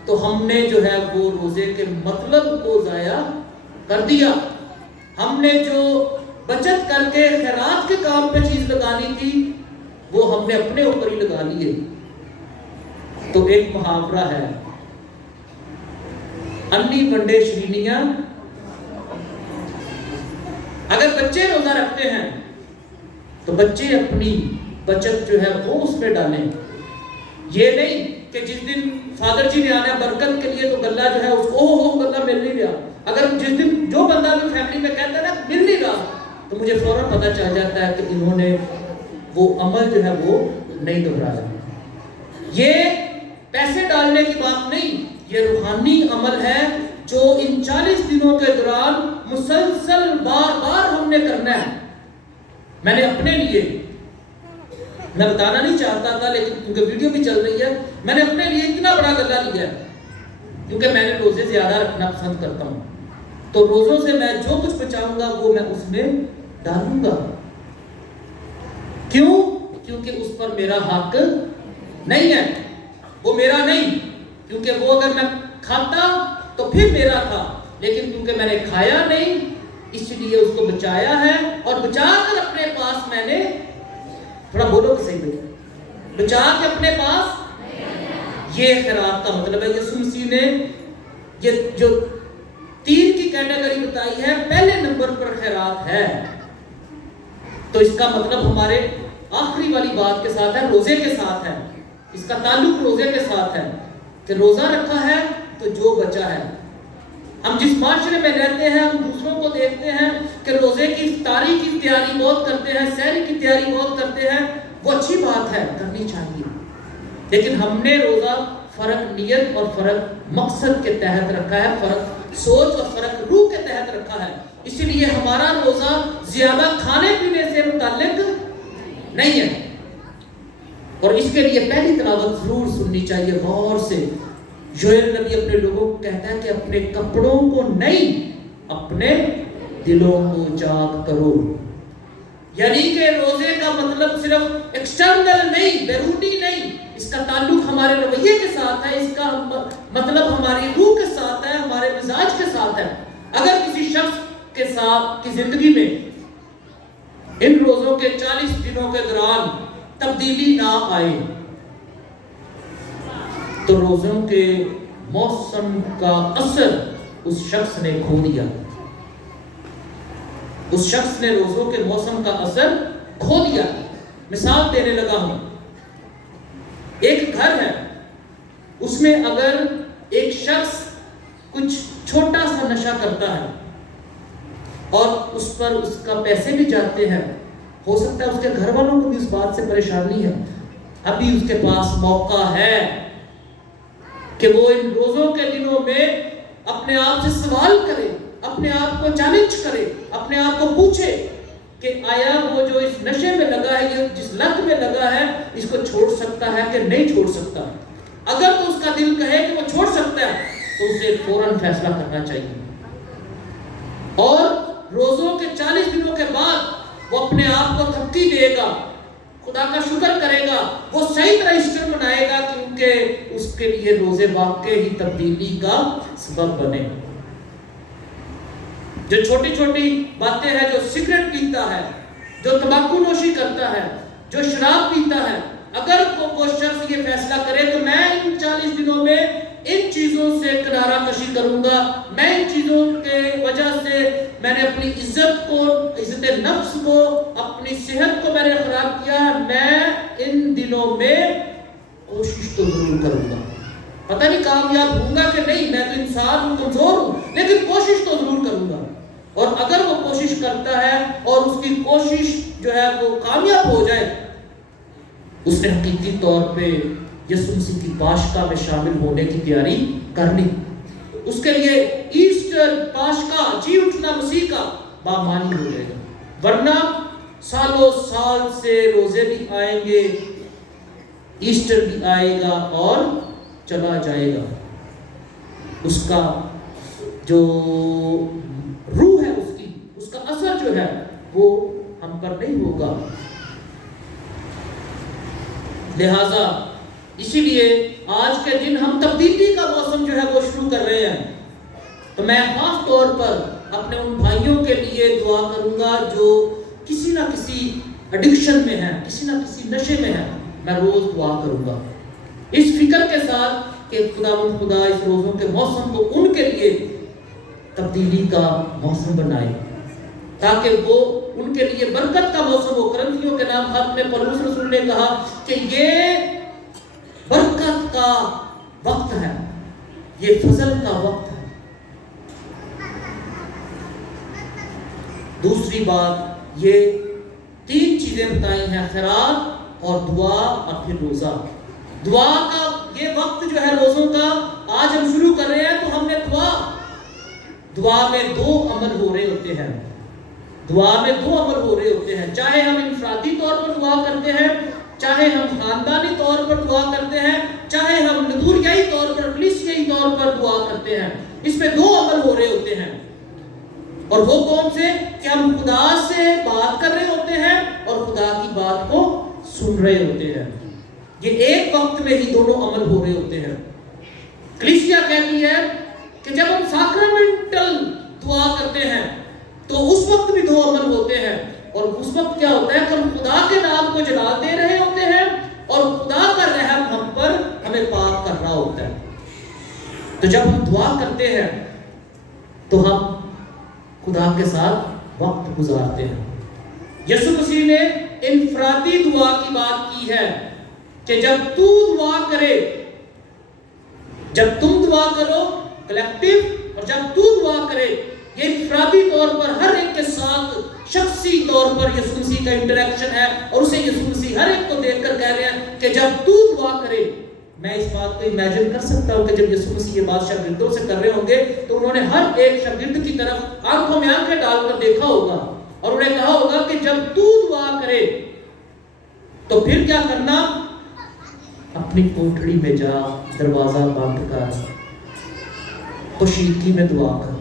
تو ہم نے جو ہے وہ روزے کے مطلب کو ضائع کر دیا۔ ہم نے جو بچت کر کے خیرات کے کام پہ چیز لگانی تھی وہ ہم نے اپنے اوپر ہی لگا لی ہے۔ تو ایک محاورہ ہے، انی ونڈے شرینیاں۔ اگر بچے روزہ رکھتے ہیں تو بچے اپنی بچت جو ہے وہ اس میں ڈالیں، یہ نہیں کہ جس دن فادر جی نے آنا ہے برکت کے لیے تو گلہ جو ہے اس کو گلہ مل نہیں رہا، اگر جس دن جو بندہ بھی فیملی میں کہتا ہے نا مل نہیں رہا، تو مجھے فوراً پتہ چل جاتا ہے کہ انہوں نے وہ عمل جو ہے وہ نہیں دہرایا۔ یہ پیسے ڈالنے کی بات نہیں، یہ روحانی عمل ہے جو ان 40 دنوں کے دوران مسلسل بار بار ہم نے کرنا ہے۔ میں نے اپنے لیے، میں بتانا نہیں چاہتا تھا لیکن کیونکہ ویڈیو بھی چل رہی ہے، میں نے اپنے لیے اتنا بڑا گلہ لیا ہے کیونکہ میں نے روزے زیادہ رکھنا پسند کرتا ہوں، تو روزوں سے میں جو کچھ بچاؤں گا وہ میں اس میں ڈالوں گا۔ کیوں؟ کیونکہ اس پر میرا حق نہیں ہے، وہ میرا نہیں، کیونکہ وہ اگر میں کھاتا تو پھر میرا تھا، لیکن کیونکہ میں نے کھایا نہیں اس لیے اس کو بچایا ہے، اور بچا کر اپنے پاس میں نے، تھوڑا بولو کہ صحیح بچا کے اپنے پاس، یہ خیرات کا مطلب ہے۔ یسوع مسیح نے یہ جو 3 کی کیٹیگری بتائی ہے، پہلے نمبر پر خیرات ہے، تو اس کا مطلب ہمارے آخری والی بات کے ساتھ ہے، روزے کے ساتھ ہے، اس کا تعلق روزے کے ساتھ ہے کہ روزہ رکھا ہے تو جو بچا ہے، ہم جس معاشرے میں رہتے ہیں، ہم دوسروں کو دیکھتے ہیں کہ روزے کی افطاری کی تیاری بہت کرتے ہیں، سحری کی تیاری بہت کرتے ہیں، وہ اچھی بات ہے، کرنی چاہیے، لیکن ہم نے روزہ فرق نیت اور فرق مقصد کے تحت رکھا ہے، فرق سوچ اور فرق روح کے تحت رکھا ہے، اسی لیے ہمارا روزہ زیادہ کھانے پینے سے متعلق نہیں ہے۔ اور اس کے لیے پہلی تلاوت ضرور سننی چاہیے غور سے۔ یوئیل نبی اپنے لوگوں کو کہتا ہے کہ اپنے کپڑوں کو نہیں، اپنے دلوں کو جاگ کرو، یعنی کہ روزے کا مطلب صرف ایکسٹرنل نہیں، بیرونی نہیں، اس کا تعلق ہمارے رویے کے ساتھ ہے، اس کا مطلب ہماری روح کے ساتھ ہے، ہمارے مزاج کے ساتھ ہے۔ اگر کسی شخص کے ساتھ کی زندگی میں ان روزوں کے 40 دنوں کے دوران تبدیلی نہ آئے تو روزوں کے موسم کا اثر اس شخص نے کھو دیا، اس شخص نے روزوں کے موسم کا اثر کھو دیا۔ مثال دینے لگا ہوں، ایک گھر ہے، اس میں اگر ایک شخص کچھ چھوٹا سا نشہ کرتا ہے اور اس پر اس کا پیسے بھی جاتے ہیں، ہو سکتا ہے اس کے گھر والوں کو بھی اس بات سے پریشانی ہے، ابھی اس کے پاس موقع ہے کہ وہ ان روزوں کے دنوں میں اپنے آپ سے سوال کرے، اپنے آپ کو چیلنج کرے، اپنے آپ کو پوچھے کہ آیا وہ جو اس نشے میں لگا ہے، یہ جس لت میں لگا ہے، اس کو چھوڑ سکتا ہے کہ نہیں چھوڑ سکتا۔ اگر تو اس کا دل کہے کہ وہ چھوڑ سکتا ہے تو اسے فوراً فیصلہ کرنا چاہیے، اور روزوں کے 40 دنوں کے بعد وہ اپنے آپ کو تھپکی دے گا، خدا کا شکر کرے گا، وہ صحیح طرح ایسٹر منائے گا، کیونکہ اس کے لیے روزے واقعی ہی تبدیلی کا سبب بنے۔ جو چھوٹی چھوٹی باتیں ہیں، جو سگریٹ پیتا ہے، جو تمباکو نوشی کرتا ہے، جو شراب پیتا ہے، اگر وہ شخص یہ فیصلہ کرے تو میں ان 40 دنوں میں ان چیزوں سے کنارہ کشی کروں گا، میں ان چیزوں کے وجہ سے میں نے اپنی عزت کو، عزت نفس کو، اپنی صحت کو میں نے خراب کیا، میں ان دنوں میں کوشش تو ضرور کروں گا، پتہ نہیں کامیاب ہوں گا کہ نہیں، میں تو انسان ہوں، کمزور ہوں، لیکن کوشش تو ضرور کروں گا۔ اور اگر وہ کوشش کرتا ہے اور اس کی کوشش جو ہے وہ کامیاب ہو جائے، اس نے حقیقی طور پہ یسوع مسیح کی پاشکا میں شامل ہونے کی تیاری کرنی، اس کے لیے ایسٹر پاشکا، جی اٹھنا مسیح کا بامانی ہو جائے گا، ورنہ سالوں سال سے روزے بھی آئیں گے، ایسٹر بھی آئے گا اور چلا جائے گا، اس کا جو روح ہے، اس کا اثر جو ہے وہ ہم پر نہیں ہوگا۔ لہذا اسی لیے آج کے دن ہم تبدیلی کا موسم جو ہے وہ شروع کر رہے ہیں، تو میں خاص طور پر اپنے ان بھائیوں کے لیے دعا کروں گا جو کسی نہ کسی ایڈکشن میں ہیں، کسی نہ کسی نشے میں ہیں، میں روز دعا کروں گا اس فکر کے ساتھ کہ خدا اس روزوں کے موسم کو ان کے لیے تبدیلی کا موسم بنائے، تاکہ وہ ان کے لیے برکت کا موسم ہو۔ کرنتھیوں کے نام خط میں پولس رسول نے کہا کہ یہ برکت کا وقت ہے، یہ فضل کا وقت ہے۔ دوسری بات، یہ 3 چیزیں بتائی ہیں، خیرات اور دعا اور پھر روزہ۔ دعا کا یہ وقت جو ہے روزوں کا آج ہم شروع کر رہے ہیں، تو ہم نے دعا میں 2 عمل ہو رہے ہوتے ہیں، دعا میں 2 عمل ہو رہے ہوتے ہیں، چاہے ہم انفرادی طور پر دعا کرتے ہیں، چاہے ہم خاندانی طور پر دعا کرتے ہیں، چاہے ہم نذوریائی طور پر، کلیسیائی طور پر دعا کرتے ہیں، اس میں 2 عمل ہو رہے ہوتے ہیں، اور وہ کون سے؟ کہ ہم خدا سے بات کر رہے ہوتے ہیں اور خدا کی بات کو سن رہے ہوتے ہیں، یہ ایک وقت میں ہی دونوں عمل ہو رہے ہوتے ہیں۔ کلیسیا کہتی ہے کہ جب ہم ساکرامنٹل دعا کرتے ہیں تو اس وقت بھی 2 عمل ہوتے ہیں، اور اس وقت کیا ہوتا ہے کہ ہم خدا کے نام کو جلال دے رہے ہوتے ہیں اور خدا کا رحم ہم پر ہمیں پاک کر رہا ہوتا ہے۔ تو جب ہم دعا کرتے ہیں تو ہم خدا کے ساتھ وقت گزارتے ہیں۔ یسوع مسیح نے انفرادی دعا کی بات کی ہے کہ جب تو دعا کرے، جب تم دعا کرو کلیکٹیو، اور جب تو دعا کرے، یہ انفرادی طور پر ہر ایک کے ساتھ طور پر یسوع مسیح کا انٹریکشن ہے اور اسے یسوع مسیح ہر ایک کو دیکھ کر کہہ رہے ہیں کہ جب تو دعا کرے. میں اس بات کو امیجن کر سکتا ہوں کہ جب یسوع مسیح یہ بات شاگردوں سے کر رہے ہوں گے تو انہوں نے ہر ایک شاگرد کی طرف آنکھوں میں آنکھیں ڈال کر دیکھا ہوگا اور انہیں کہا ہوگا کہ جب تو دعا کرے تو پھر کیا کرنا؟ اپنی کوٹھڑی میں جا, دروازہ بند کر, کشیدگی میں دعا کر.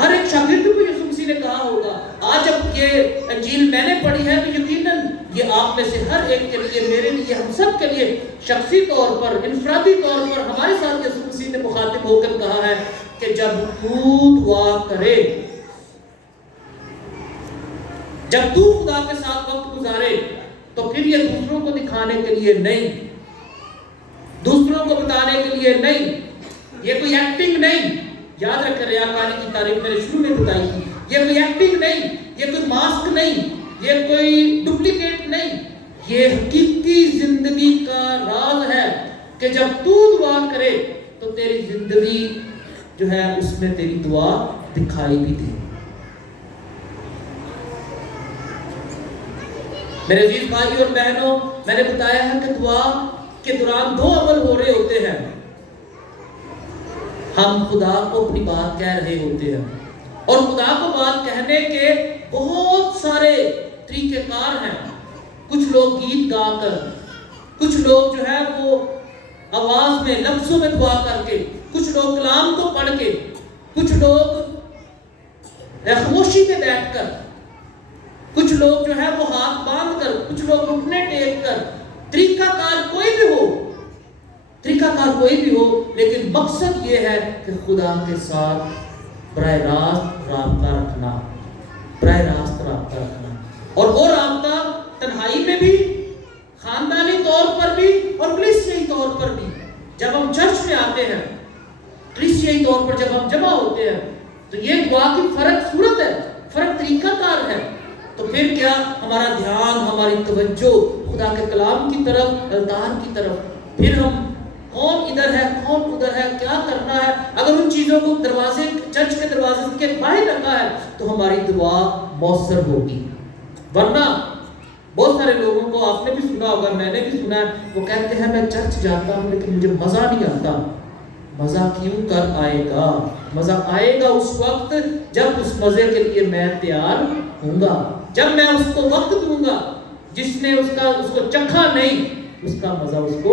ہر ایک شاگرد کو یسوع مسیح نے کہا ہوگا. آج جب یہ انجیل میں نے پڑھی ہے تو یقیناً یہ آپ میں سے ہر ایک کے لیے, میرے لیے, ہم سب کے لیے شخصی طور پر, انفرادی طور پر ہمارے ساتھ یسوع مسیح نے مخاطب ہو کر کہا ہے کہ جب تو دعا کرے, جب تو خدا کے ساتھ وقت گزارے تو پھر یہ دوسروں کو دکھانے کے لیے نہیں, دوسروں کو بتانے کے لیے نہیں, یہ کوئی ایکٹنگ نہیں. یاد رکھ ریاکاری کی تعریف میں نے شروع میں بتائی تھی. یہ کوئی ایکٹنگ نہیں, یہ کوئی ماسک نہیں, یہ کوئی ڈپلیکیٹ نہیں, یہ حقیقی زندگی کا راز ہے کہ جب تو دعا کرے تو تیری زندگی جو ہے اس میں تیری دعا دکھائی بھی دے. میرے عزیز بھائی اور بہنوں, میں نے بتایا ہے کہ دعا کے دوران دو عمل ہو رہے ہوتے ہیں. ہم خدا کو اپنی بات کہہ رہے ہوتے ہیں اور خدا کو بات کہنے کے بہت سارے طریقہ کار ہیں. کچھ لوگ گیت گا کر, کچھ لوگ جو ہے وہ آواز میں لفظوں میں دعا کر کے, کچھ لوگ کلام کو پڑھ کے, کچھ لوگ خاموشی میں بیٹھ کر, کچھ لوگ جو ہے وہ ہاتھ باندھ کر, کچھ لوگ گھٹنے ٹیک کر. طریقہ کار کوئی بھی ہو, طریقہ کار کوئی بھی ہو, لیکن مقصد یہ ہے کہ خدا کے ساتھ براہ راست رابطہ رکھنا, براہ راست رابطہ رکھنا. اور وہ رابطہ تنہائی میں بھی, خاندانی طور پر بھی اور کلیسیائی طور پر بھی. جب ہم چرچ میں آتے ہیں, کلیسیائی طور پر جب ہم جمع ہوتے ہیں تو یہ دعا کی فرق صورت ہے, فرق طریقہ کار ہے. تو پھر کیا ہمارا دھیان, ہماری توجہ خدا کے کلام کی طرف, الطار کی طرف. پھر ہم کون ادھر ہے, کون ادھر ہے, کیا کرنا ہے, اگر ان چیزوں کو دروازے, چرچ کے دروازے کے باہر رکھا ہے تو ہماری دعا مؤثر ہوگی. ورنہ بہت سارے لوگوں کو آپ نے بھی سنا ہوگا, میں نے بھی سنا ہے, وہ کہتے ہیں میں چرچ جاتا ہوں لیکن مجھے مزہ نہیں آتا. مزہ کیوں کر آئے گا؟ مزہ آئے گا اس وقت جب اس مزے کے لیے میں تیار ہوں گا, جب میں اس کو وقت دوں گا. جس نے اس کو چکھا نہیں, اس کا مزہ اس کو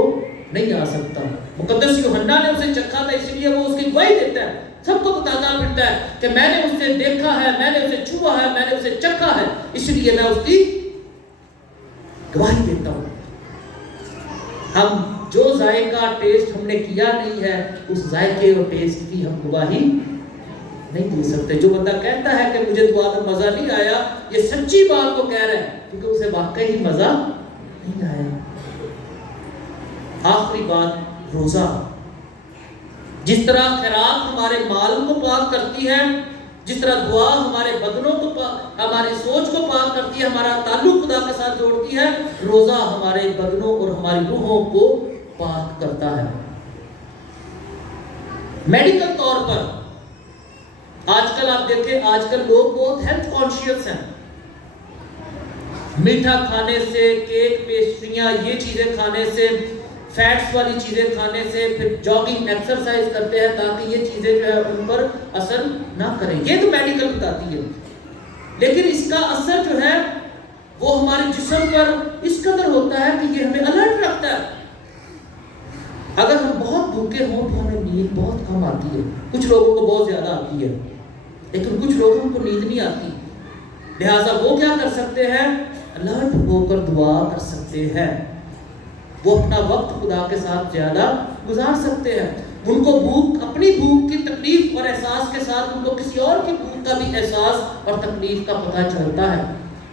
نہیں آ سکتا. مقدس یوحنا نے اسے چکھا تھا, اس لیے وہ اس کی گواہی دیتا ہے, سب کو بتاتا پھرتا ہے کہ میں نے اسے دیکھا ہے, میں نے اسے چھوا ہے, میں نے اسے چکھا ہے, اس لیے میں اس کی گواہی دیتا ہوں. ہم جو ذائقہ ٹیسٹ ہم نے کیا نہیں ہے, اس ذائقے اور ٹیسٹ کی ہم گواہی نہیں دے سکتے. جو بندہ کہتا ہے کہ مجھے دعا میں مزہ نہیں آیا, یہ سچی بات کو کہہ رہا ہے کیونکہ اسے واقعی ہی مزہ نہیں آیا. آخری بات, روزہ. جس طرح خیرات ہمارے مال کو پاک کرتی ہے, جس طرح دعا ہمارے بدنوں کو, ہماری سوچ کو پاک کرتی ہے, ہمارا تعلق خدا کے ساتھ جوڑتی ہے, روزہ ہمارے بدنوں اور ہماری روحوں کو پاک کرتا ہے. میڈیکل طور پر آج کل آپ دیکھیں, آج کل لوگ بہت ہیلتھ کانشیس ہیں. میٹھا کھانے سے, کیک, پیسٹریاں, یہ چیزیں کھانے سے, فیٹس والی چیزیں کھانے سے, پھر جاگنگ, ایکسرسائز کرتے ہیں تاکہ یہ چیزیں جو ہے ان پر اثر نہ کریں. یہ تو میڈیکل بتاتی ہے. لیکن اس کا اثر جو ہے وہ ہمارے جسم پر اس قدر ہوتا ہے کہ یہ ہمیں الرٹ رکھتا ہے. اگر ہم بہت بھوکے ہوں تو ہمیں نیند بہت کم آتی ہے. کچھ لوگوں کو بہت زیادہ آتی ہے, لیکن کچھ لوگوں کو نیند نہیں آتی. لہٰذا وہ کیا کر سکتے ہیں, الرٹ ہو کر دعا کر سکتے ہیں. وہ اپنا وقت خدا کے ساتھ زیادہ گزار سکتے ہیں. ان کو بھوک, اپنی بھوک کی تکلیف اور احساس کے ساتھ ان کو کسی اور کی بھوک کا بھی احساس اور تکلیف کا پتہ چلتا ہے.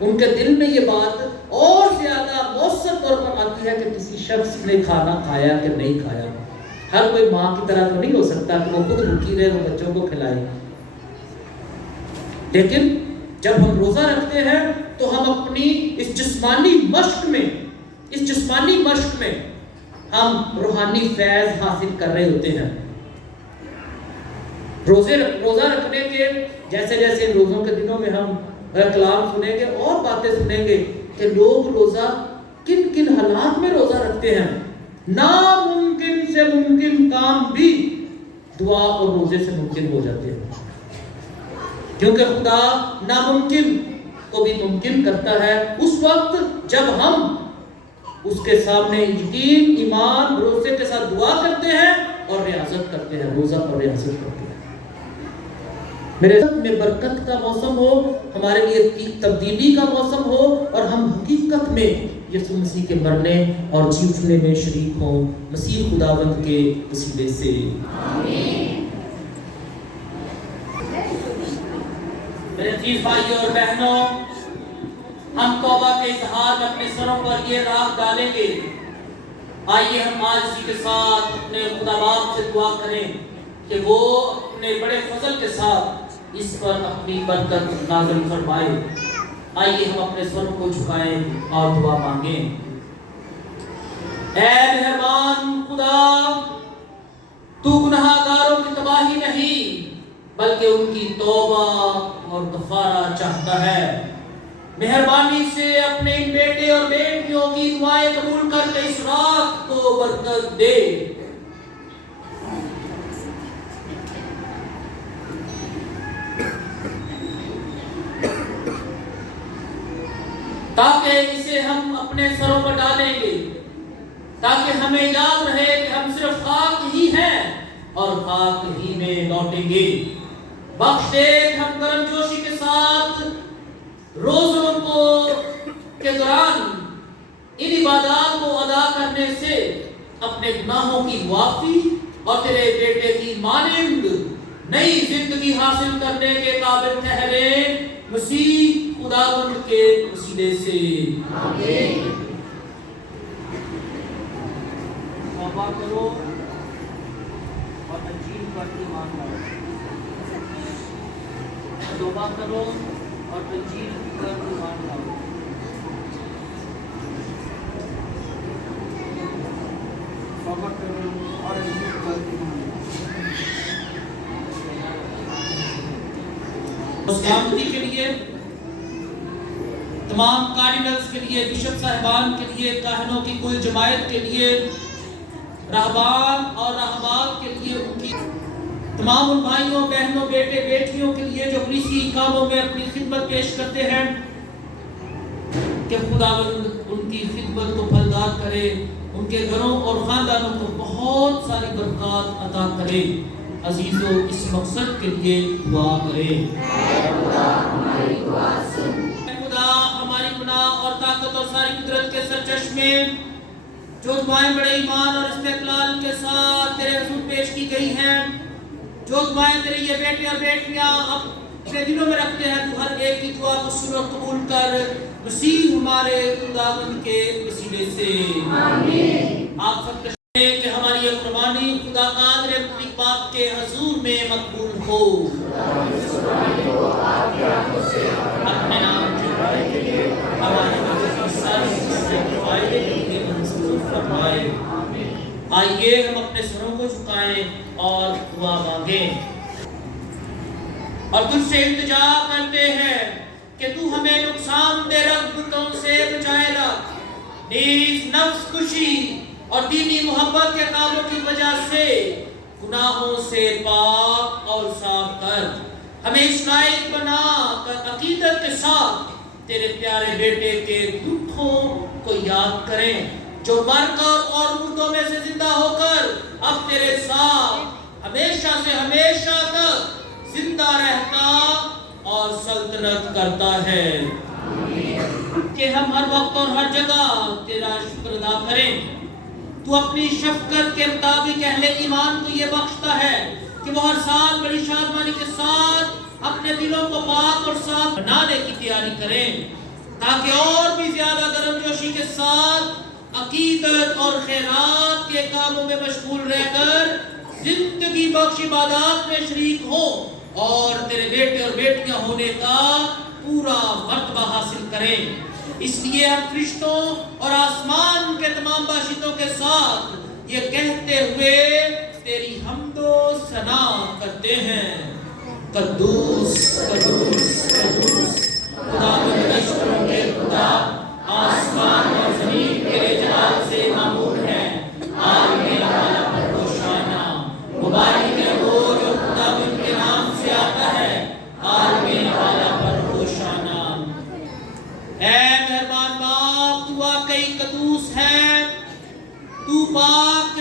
ان کے دل میں یہ بات اور زیادہ مؤثر طور پر آتی ہے کہ کسی شخص نے کھانا کھایا کہ نہیں کھایا. ہر کوئی ماں کی طرح تو نہیں ہو سکتا کہ وہ خود بھوکی رہے, وہ بچوں کو کھلائے. لیکن جب ہم روزہ رکھتے ہیں تو ہم اپنی اس جسمانی مشق میں ہم روحانی فیض حاصل کر رہے ہوتے ہیں. روزہ رکھنے کے جیسے جیسے روزوں کے دنوں میں ہم کلام سنیں گے اور باتیں سنیں گے کہ لوگ روزہ کن کن حالات میں روزہ رکھتے ہیں. ناممکن سے ممکن کام بھی دعا اور روزے سے ممکن ہو جاتے ہیں، کیونکہ خدا ناممکن کو بھی ممکن کرتا ہے اس وقت جب ہم اس کے سامنے یقین، ایمان، بھروسے کے ساتھ دعا کرتے ہیں اور ریاضت کرتے ہیں، روزہ اور ریاضت کرتے ہیں. میرے ساتھ میں برکت کا موسم ہو، ہمارے لیے تبدیلی کا موسم ہو، اور ہم حقیقت میں یسوع مسیح کے مرنے اور جی اٹھنے میں شریک ہوں مسیح خداوند کے وسیلے سے. آمین. میرے عزیز بھائیوں اور بہنوں، ہم توبہ کے اظہار میں اپنے سروں پر یہ راگ ڈالیں گے. آئیے ہم آج اسی کے ساتھ اپنے خدا باپ سے دعا کریں کہ وہ اپنے بڑے فضل کے ساتھ اس پر اپنی برکت نازل فرمائے. آئیے ہم اپنے سر کو جھکائیں اور دعا مانگیں. اے مہربان خدا، تو گناہگاروں کی تباہی نہیں بلکہ ان کی توبہ اور کفارہ چاہتا ہے. مہربانی سے اپنے ان بیٹے اور بیٹیوں کی دعائیں قبول کر کے اس رات کو برکت دے. تاکہ اسے ہم اپنے سروں پر ڈالیں گے، تاکہ ہمیں یاد رہے کہ ہم صرف خاک ہی ہیں اور خاک ہی میں لوٹیں گے. بخش دے کہ ہم کرم جوشی کے ساتھ روزوں کے دوران ان عبادات کو ادا کرنے سے اپنے گناہوں کی معافی اور تیرے بیٹے کی مانند نئی زندگی حاصل کرنے کے قابل ٹھہرے مسیح خداوند کے وسیلے سے. آمین. توبہ کرو اور انجیل پر ایمان لاؤ. توبہ کرو اور انجیل پر ایمان لاؤ. توبہ کرو اور انجیل پر ایمان لاؤ. سلامتی کے لیے، تمام کارڈینلز کے لیے، بشپ صاحبان کے لیے، کاہنوں کی کل جماعت کے لیے، راہبان اور راہبات کے لیے، ان کی تمام ان بھائیوں، بہنوں، بیٹے، بیٹیوں کے لیے جو کلیسی کاموں میں اپنی خدمت پیش کرتے ہیں، کہ خداوند ان کی خدمت کو پھلدار کرے، ان کے گھروں اور خاندانوں کو بہت ساری برکات عطا کرے. عزیزو، اس مقصد کے لیے دعا کریں. خدا ہماری گناہ اور طاقت اور ساری قدرت کے سرچشمے جو دعائیں بڑے ایمان اور استقلال کے ساتھ تیرے حضور پیش کی گئی ہیں، جو دعائیں تیرے یہ بیٹے اور بیٹیاں اپنے دلوں میں رکھتے ہیں، تو ہر ایک کی دعا کو سن اور قبول کر مسیح ہمارے خداوند کے وسیلے سے. آمین. آپ سب کہ ہماری یہ قربانی خدا قادر باپ کے حضور میں مقبول ہو. اپنے نام کے لیے ہماری ساری منظور فرمائے. آئیے ہم اپنے سروں کو جھکائیں اور دعا مانگیں اور تجھ سے التجا کرتے ہیں کہ تو ہمیں نقصان دہ رغبتوں سے بچائے رکھ. نیز نفس کشی اور دینی محبت کے کاموں کی وجہ سے گناہوں سے پاک اور صاف کر. ہمیں اس لائق بنا کر عقیدت کے ساتھ تیرے پیارے بیٹے کے دکھوں کو یاد کریں، جو مر کر اور مردوں میں سے زندہ ہو کر اب تیرے ساتھ ہمیشہ سے ہمیشہ تک زندہ رہتا اور سلطنت کرتا ہے. کہ ہم ہر وقت اور ہر جگہ تیرا شکر ادا کریں. تو اپنی شفقت کے مطابق اہل ایمان کو یہ بخشتا ہے کہ وہ ہر سال بڑی شادمانی کے ساتھ اپنے دلوں کو پاک اور صاف بنانے کی تیاری کریں، تاکہ اور بھی زیادہ گرم جوشی کے ساتھ عقیدت اور خیرات کے کاموں میں مشغول رہ کر زندگی بخش عبادات میں شریک ہوں اور تیرے بیٹے اور بیٹیاں ہونے کا پورا مرتبہ حاصل کریں. اس لیے ہم فرشتوں اور آسمان کے تمام باشندوں کے ساتھ یہ کہتے ہوئے تیری حمد و ثنا کرتے ہیں، قدوس قدوس قدوس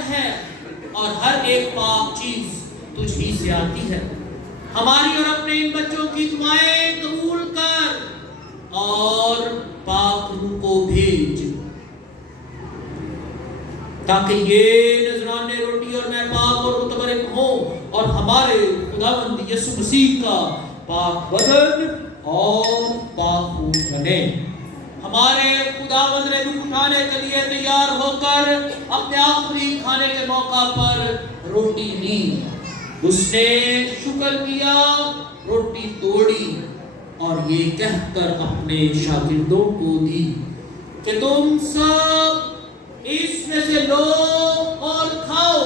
ہے اور ہر ایک پاک چیز تجھ ہی سے آتی ہے. ہماری اور اپنے ان بچوں کی دعائیں قبول کر اور پاک روح کو بھیج تاکہ یہ نذرانے روٹی اور میں پاک اور متبرک ہوں اور ہمارے خداوند یسوع مسیح کا پاک بدن اور پاک خون بنے. ہمارے خداوند نے روح اٹھانے کے لیے تیار ہو کر اپنے آخری کھانے کے موقع پر روٹی لی. اس نے شکر کیا, روٹی توڑی اور یہ کہہ کر اپنے شاگردوں کو دی کہ تم سب اس میں سے لو اور کھاؤ,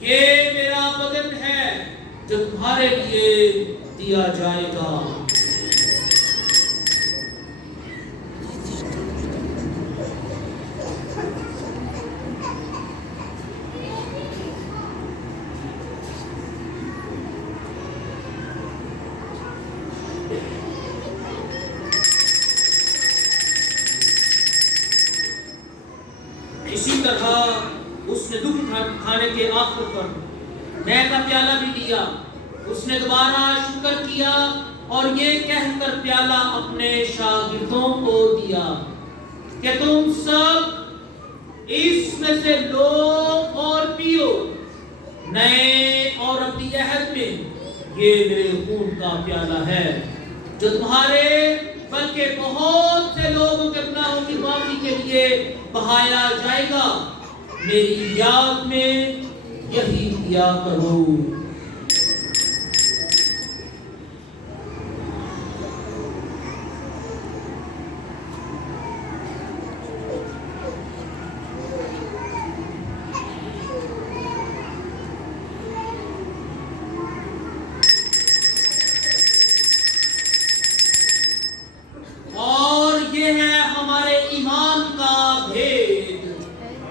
یہ میرا بدن ہے جو تمہارے لیے دیا جائے گا. اسی طرح اس نے دودھ کھانے کے آخر پر نئے کا پیالہ بھی دیا. اس نے دوبارہ شکر کیا اور یہ کہہ کر پیالہ اپنے شاگردوں کو دیا کہ تم سب اس میں سے لو اور پیو, نئے اور ابدی عہد میں یہ میرے خون کا پیالہ ہے جو تمہارے بلکہ بہت سے لوگوں کے گناہوں کی معافی کے لیے بہایا جائے گا. میری یاد میں یہی کیا کرو. اور یہ ہے ہمارے ایمان کا بھید.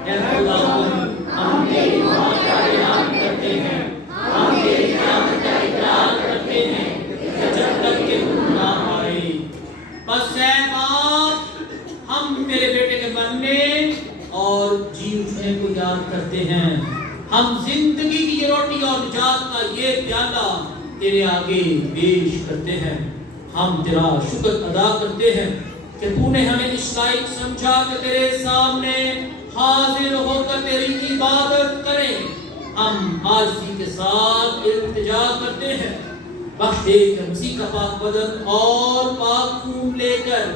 اے خداوند, ہم تیری موت کا اعلان کرتے ہیں, ہم تیری قیامت کا اقرار کرتے ہیں جب تک کہ تو نہ آئے. بس اے باپ, ہم تیرے بیٹے کے مرنے اور جی اٹھنے کو یاد کرتے ہیں. ہم زندگی کی یہ روٹی اور نجات کا یہ پیالہ تیرے آگے پیش کرتے ہیں. ہم تیرا شکر ادا کرتے ہیں کہ تو نے ہمیں اس لائق سمجھا کہ تیرے سامنے حاضر ہو کر تیری عبادت کریں. ہم عاجزی کے ساتھ التجا کرتے ہیں, بخش دے کہ مسیح کا پاک بدن اور پاک خون لے کر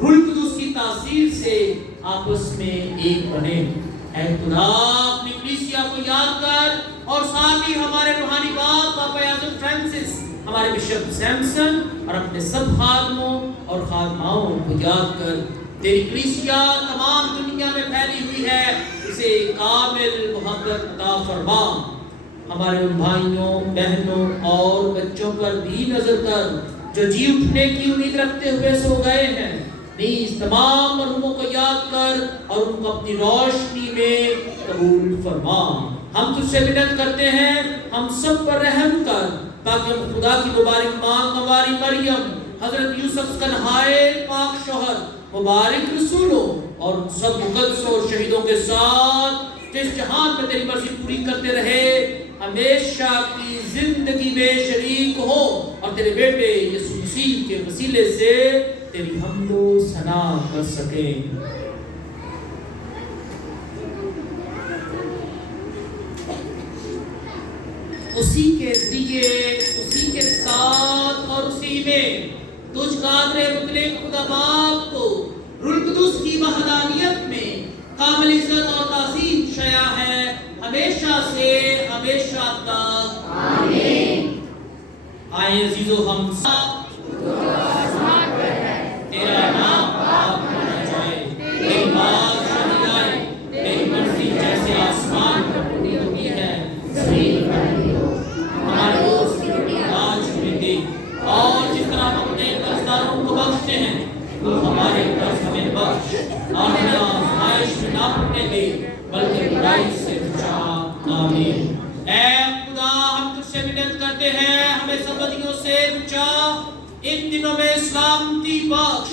روح القدس کی تاثیر سے آپس میں ایک بنے. اے خدا, اپنی کلیسیا کو یاد کر اور ساتھ ہی ہمارے روحانی باپ پاپا یازر فرانسس, ہمارے بشپ سیمسن اور اپنے سب خادموں اور خادماؤں کو یاد کر. تیری کلیسیا تمام دنیا میں پھیلی ہوئی ہے, اسے کامل محبت عطا فرما. ہمارے ان بھائیوں, بہنوں اور بچوں پر بھی نظر کر جو جی اٹھنے کی امید رکھتے ہوئے سو گئے ہیں. نیز تمام مرحوموں کو یاد کر اور ان کو اپنی روشنی میں قبول فرما. ہم تجھ سے منت کرتے ہیں, ہم سب پر رحم کر تاکہ ہم خدا کی مبارک ماں ہماری مریم, حضرت یوسف کا نہایت پاک شوہر, مبارک رسولوں اور سب مقدسوں اور شہیدوں کے ساتھ جس جہان میں تیری مرضی پوری کرتے رہے, ہمیشہ کی زندگی میں شریک ہو اور تیرے بیٹے یسوع مسیح کے وسیلے سے تیری حمد و ثنا کر سکیں. اسی کے ذریعے, اسی کے ساتھ اور اسی میں تجھ قادر مطلق خدا باپ کو روح القدس کی وحدانیت میں کامل عزت اور تعظیم شایع ہے ہمیشہ سے ہمیشہ تک. آمین. آئے عزیزو, ہم سب تیرا نام پاک ہونا جائے, تیری بادشاہی آئے, تیری مرضی جیسے آسمان پر پوری ہوئی ہے زمین پر بھی ہو. ہمارے روز کی روٹی آج ہمیں دے, اور جس طرح ہم اپنے قرضداروں کو بخشتے ہیں تو ہمارے قرض ہمیں بخش, اور ہمیں آزمائش میں نہ پڑنے دے بلکہ برائی سے بچا. آمین. اے خدا, ہم تجھ سے منت کرتے ہیں, ہمیں سب بدیوں سے بچا, ان دنوں میں سلامتی بخش